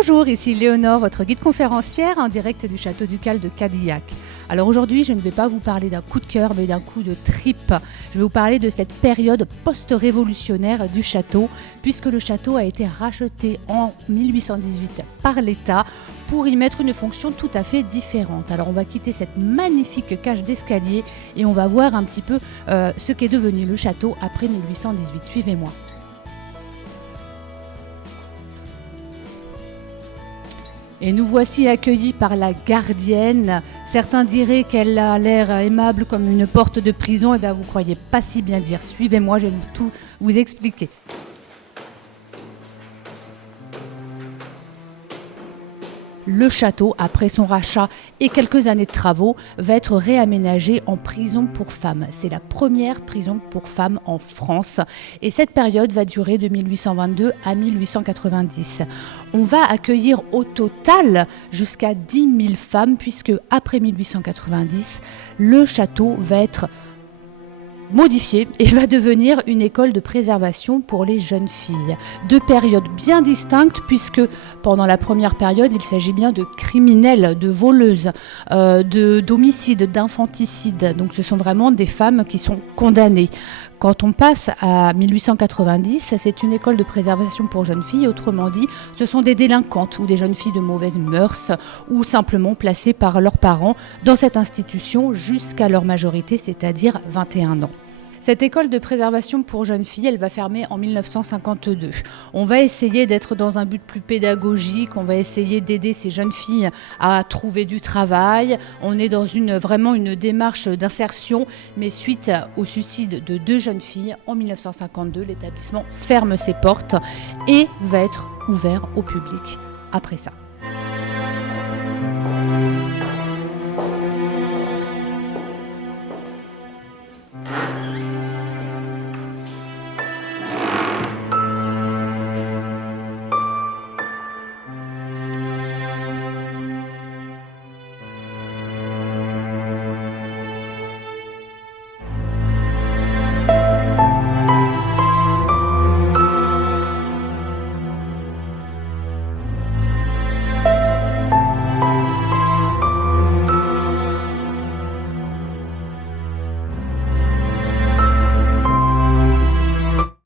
Bonjour, ici Léonore, votre guide conférencière en direct du château ducal de Cadillac. Alors aujourd'hui, je ne vais pas vous parler d'un coup de cœur, mais d'un coup de tripe. Je vais vous parler de cette période post-révolutionnaire du château, puisque le château a été racheté en 1818 par l'État pour y mettre une fonction tout à fait différente. Alors on va quitter cette magnifique cage d'escalier et on va voir un petit peu ce qu'est devenu le château après 1818. Suivez-moi. Et nous voici accueillis par la gardienne. Certains diraient qu'elle a l'air aimable comme une porte de prison. Eh bien, vous ne croyez pas si bien dire. Suivez-moi, je vais tout vous expliquer. Le château, après son rachat et quelques années de travaux, va être réaménagé en prison pour femmes. C'est la première prison pour femmes en France. Et cette période va durer de 1822 à 1890. On va accueillir au total jusqu'à 10 000 femmes, puisque après 1890, le château va être modifié et va devenir une école de préservation pour les jeunes filles. Deux périodes bien distinctes, puisque pendant la première période, il s'agit bien de criminelles, de voleuses, d'homicides, d'infanticides. Donc ce sont vraiment des femmes qui sont condamnées. Quand on passe à 1890, c'est une école de préservation pour jeunes filles. Autrement dit, ce sont des délinquantes ou des jeunes filles de mauvaises mœurs ou simplement placées par leurs parents dans cette institution jusqu'à leur majorité, c'est-à-dire 21 ans. Cette école de préservation pour jeunes filles, elle va fermer en 1952. On va essayer d'être dans un but plus pédagogique, on va essayer d'aider ces jeunes filles à trouver du travail. On est dans vraiment une démarche d'insertion, mais suite au suicide de 2 jeunes filles en 1952, l'établissement ferme ses portes et va être ouvert au public après ça.